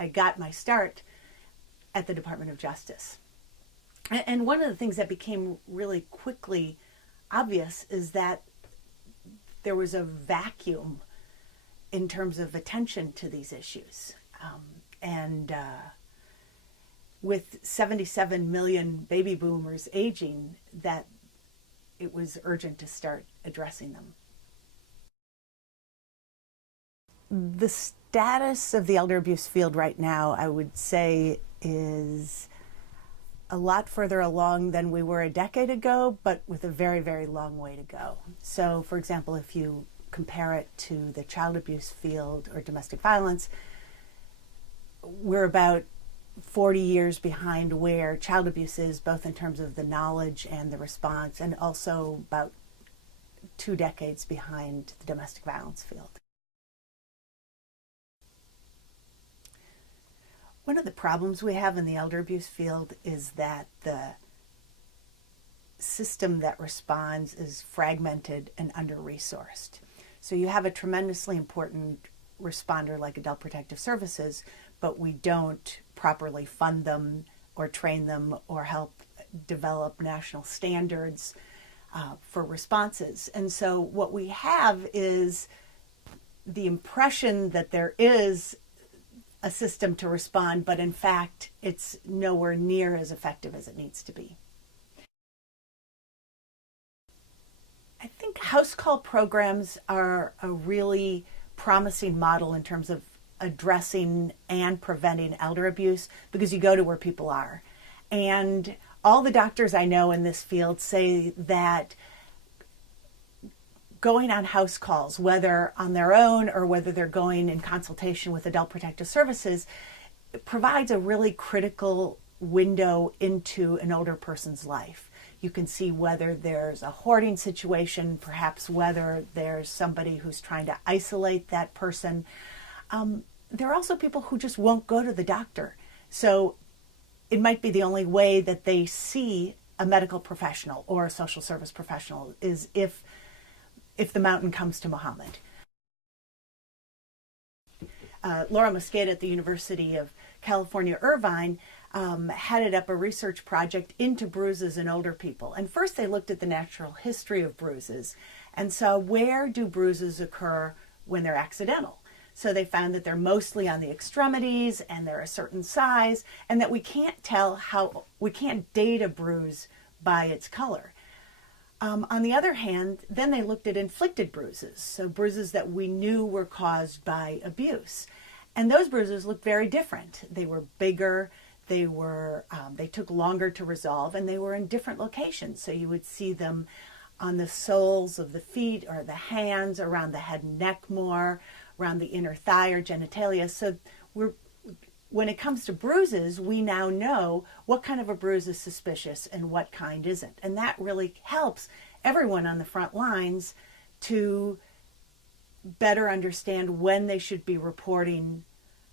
I got my start at the Department of Justice. And one of the things that became really quickly obvious is that there was a vacuum in terms of attention to these issues. With 77 million baby boomers aging, that it was urgent to start addressing them. The status of the elder abuse field right now, I would say, is a lot further along than we were a decade ago, but with a very, very long way to go. So, for example, if you compare it to the child abuse field or domestic violence, we're about 40 years behind where child abuse is, both in terms of the knowledge and the response, and also about 2 decades behind the domestic violence field. One of the problems we have in the elder abuse field is that the system that responds is fragmented and under-resourced. So you have a tremendously important responder like Adult Protective Services, but we don't properly fund them or train them or help develop national standards for responses. And so what we have is the impression that there is a system to respond, but in fact, it's nowhere near as effective as it needs to be. I think house call programs are a really promising model in terms of addressing and preventing elder abuse, because you go to where people are. And all the doctors I know in this field say that going on house calls, whether on their own or whether they're going in consultation with Adult Protective Services, provides a really critical window into an older person's life. You can see whether there's a hoarding situation, perhaps whether there's somebody who's trying to isolate that person. There are also people who just won't go to the doctor. So it might be the only way that they see a medical professional or a social service professional is if the mountain comes to Muhammad. Laura Mosqueda at the University of California, Irvine, headed up a research project into bruises in older people. And first they looked at the natural history of bruises and saw where do bruises occur when they're accidental. So they found that they're mostly on the extremities and they're a certain size, and that we can't date a bruise by its color. On the other hand, then they looked at inflicted bruises, so bruises that we knew were caused by abuse. And those bruises looked very different. They were bigger, they took longer to resolve, and they were in different locations. So you would see them on the soles of the feet or the hands, around the head and neck more, around the inner thigh or genitalia. So when it comes to bruises, we now know what kind of a bruise is suspicious and what kind isn't. And that really helps everyone on the front lines to better understand when they should be reporting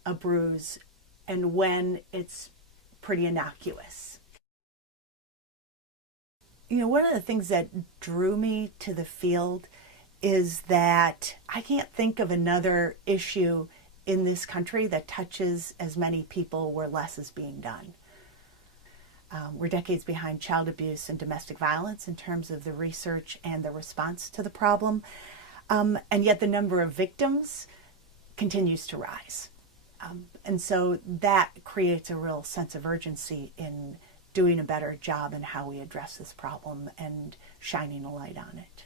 a bruise and when it's pretty innocuous. You know, one of the things that drew me to the field is that I can't think of another issue in this country that touches as many people where less is being done. We're decades behind child abuse and domestic violence in terms of the research and the response to the problem. And yet the number of victims continues to rise. And so that creates a real sense of urgency in doing a better job in how we address this problem and shining a light on it.